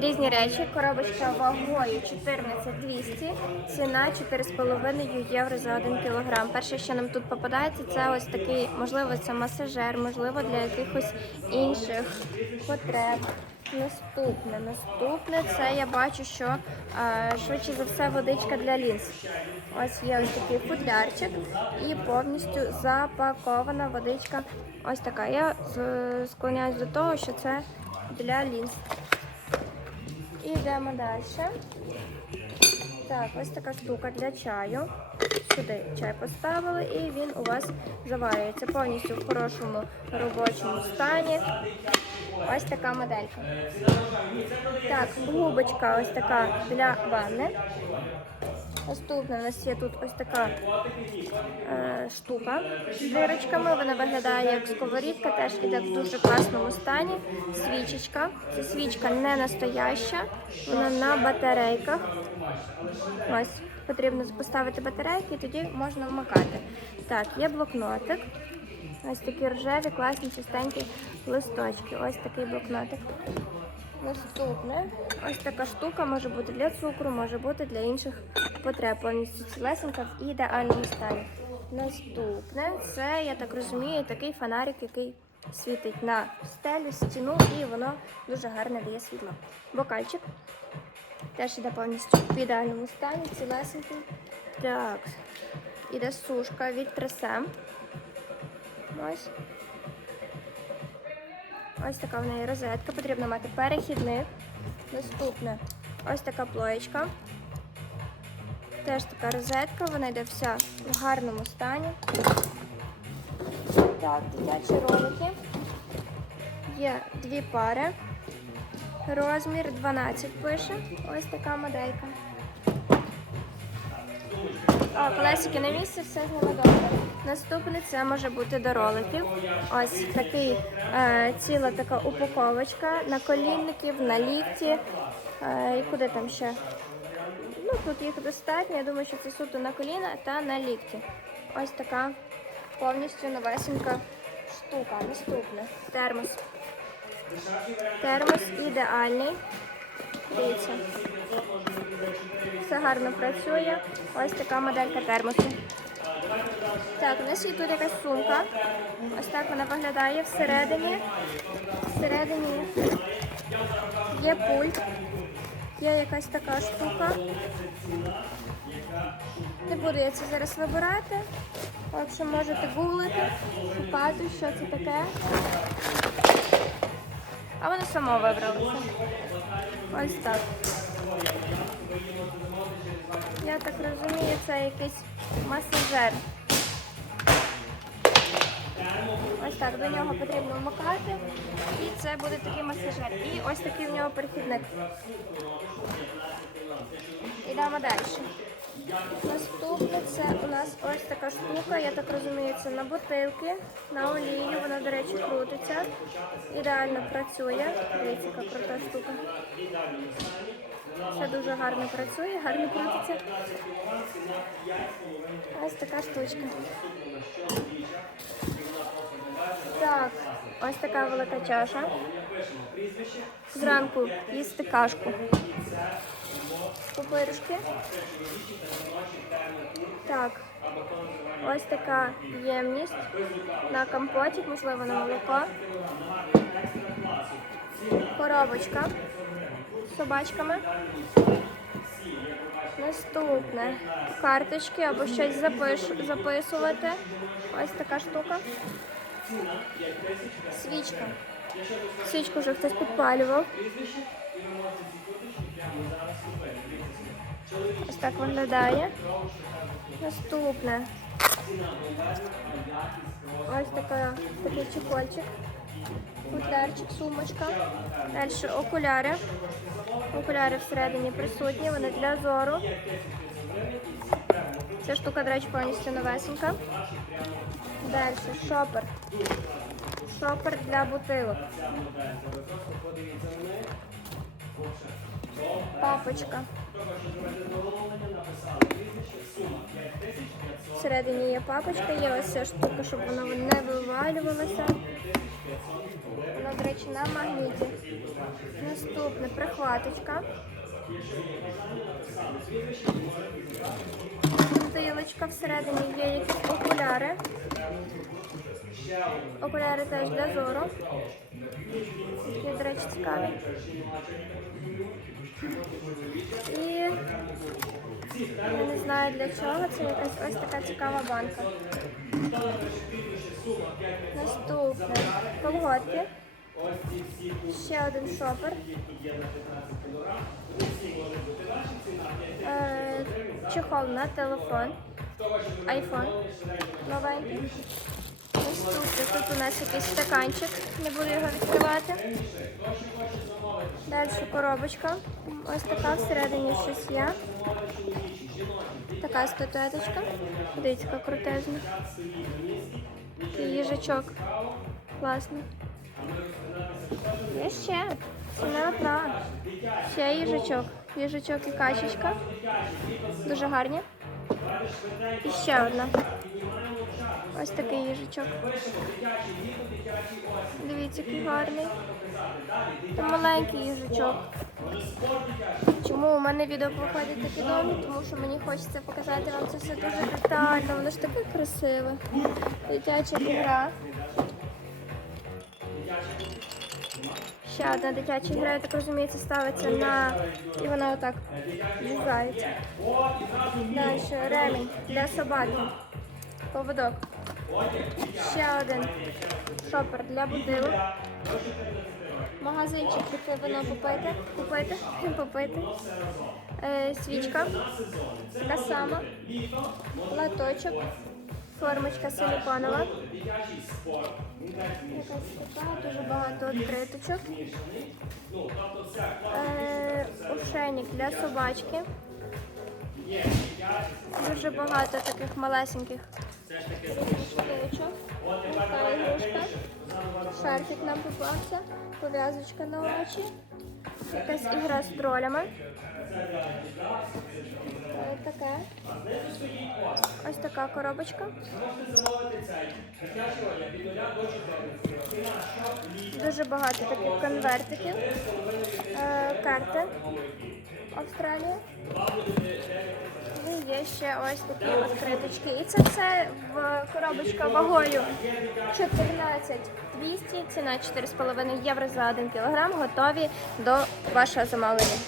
Різні речі, коробочка вагою 14200, ціна 4,5 євро за 1 кілограм. Перше, що нам тут попадається, це ось такий, можливо, це масажер, можливо, для якихось інших потреб. Наступне, наступне це я бачу, що е, швидше за все водичка для лінз. Ось є ось такий футлярчик і повністю запакована водичка. Ось така. Я склоняюсь до того, що це для лінз. І йдемо далі. Так, ось така штука для чаю. Сюди чай поставили і він у вас заварюється повністю в хорошому робочому стані. Ось така моделька. Так, губочка ось така для ванни. Наступна у нас є тут ось така е, штука з дирочками. Вона виглядає як сковорідка, теж іде в дуже класному стані. Свічечка. Ця свічка не настояща, вона на батарейках. Ось потрібно поставити батарейки, і тоді можна вмикати. Так, є блокнотик. Ось такі рожеві, класні, чистенькі листочки. Ось такий блокнотик. Наступне, ось така штука може бути для цукру, може бути для інших потреб. Повністю цілесенька в ідеальному стані. Наступне, це, я так розумію, такий фонарик, який світить на стелю, стіну, і воно дуже гарне дає світло. Бокальчик. Теж іде повністю в ідеальному стані, цілесенький. Так, іде сушка від тресем. Ось. Ось така в неї розетка. Потрібно мати перехідник. Наступне ось така плоєчка. Теж така розетка, вона йде вся в гарному стані. Так, дитячі ролики. Є дві пари. Розмір 12 пише. Ось така моделька. А, колесики на місці, все з ними добре. Наступне це може бути до роликів. Ось такий е, ціла така упаковочка на колінників, на лікті. Е, і куди там ще? Ну, тут їх достатньо. Я думаю, що це суто на коліна та на лікті. Ось така повністю новесенька штука. Наступне термос. Термос ідеальний. Дивіться. Все гарно працює. Ось така моделька термосу. Так, у нас є тут якась сумка. Ось так вона виглядає всередині. Всередині є пульт. Є якась така штука. Не буду я це зараз вибирати. В общем, можете гуглити, шукати, що це таке. А воно само вибралося. Ось так. Я так розумію, це якийсь масажер. Так, до нього потрібно вмикати. І це буде такий масажер. І ось такий в нього перехідник. Ідемо далі. Наступне це у нас ось така штука, я так розумію, це на бутилки, на олію. Вона, до речі, крутиться. Ідеально працює. Дивіться, яка крута штука. Все дуже гарно працює, гарно крутиться. Ось така штучка. Ось така велика чаша. Зранку їсти кашку. Пупиришки. Так. Ось така ємність на компотик, можливо, на молоко. Коробочка з собачками. Наступне карточки або щось записувати. Ось така штука. Свічка. Свічку вже хтось підпалював. Ось так виглядає. Наступне. Ось така, такий чехольчик. Футлярчик, сумочка. Далі окуляри. Окуляри всередині присутні, вони для зору. Ця штука, до речі, повністю новесенька. Далі шопер. Шопер для бутилок. Папочка. Всередині є папочка, є ось ця штука, щоб воно не вивалювалося. Воно, до речі, на магніті. Наступне прихваточка. Бутилочка всередині є якісь окуляри. Окуляри теж для зору. Такі, до речі, цікаві. І я не знаю для чого, це якась ось така цікава банка. Наступне колготки. Ще один шопер. Е, Чехол на телефон. Айфон новенький. Наступне тут у нас якийсь стаканчик, не буду його відкривати. Далі коробочка. Ось така всередині щось є. Така статуеточка. Дивіться, крутезна. Такий їжачок. Класно. Є ще. Ціна одна. Ще їжачок. Їжачок і качечка. Дуже гарні. І ще одна. Ось такий їжачок. Дивіться, який гарний. Це маленький їжачок. Чому у мене відео виходять такі довгі? Тому що мені хочеться показати вам це все дуже детально. Воно ж таке красиве. Дитяча гра. Ще одна дитяча гра, я так розумію, це ставиться на... І вона отак з'їжджається. Далі ремінь для собаки. Поводок. Ще один шопер для будинок. Магазинчик піти вино попити, купити, попити. Е, свічка. Така сама. Латочок. Формочка силіконова. Якась така, дуже багато відкриточок. Е, ушейник для собачки. Дуже багато таких малесеньких штучок. Така ігрушка. Шарфік нам попався. Пов'язочка на очі. Якась ігра з тролями. Е, Таке. Ось така коробочка. Дуже багато таких конвертиків. Е, карти Австралія. І є ще ось такі відкриточки. І це все в коробочка вагою 14 200, ціна 4,5 євро за 1 кілограм. Готові до вашого замовлення.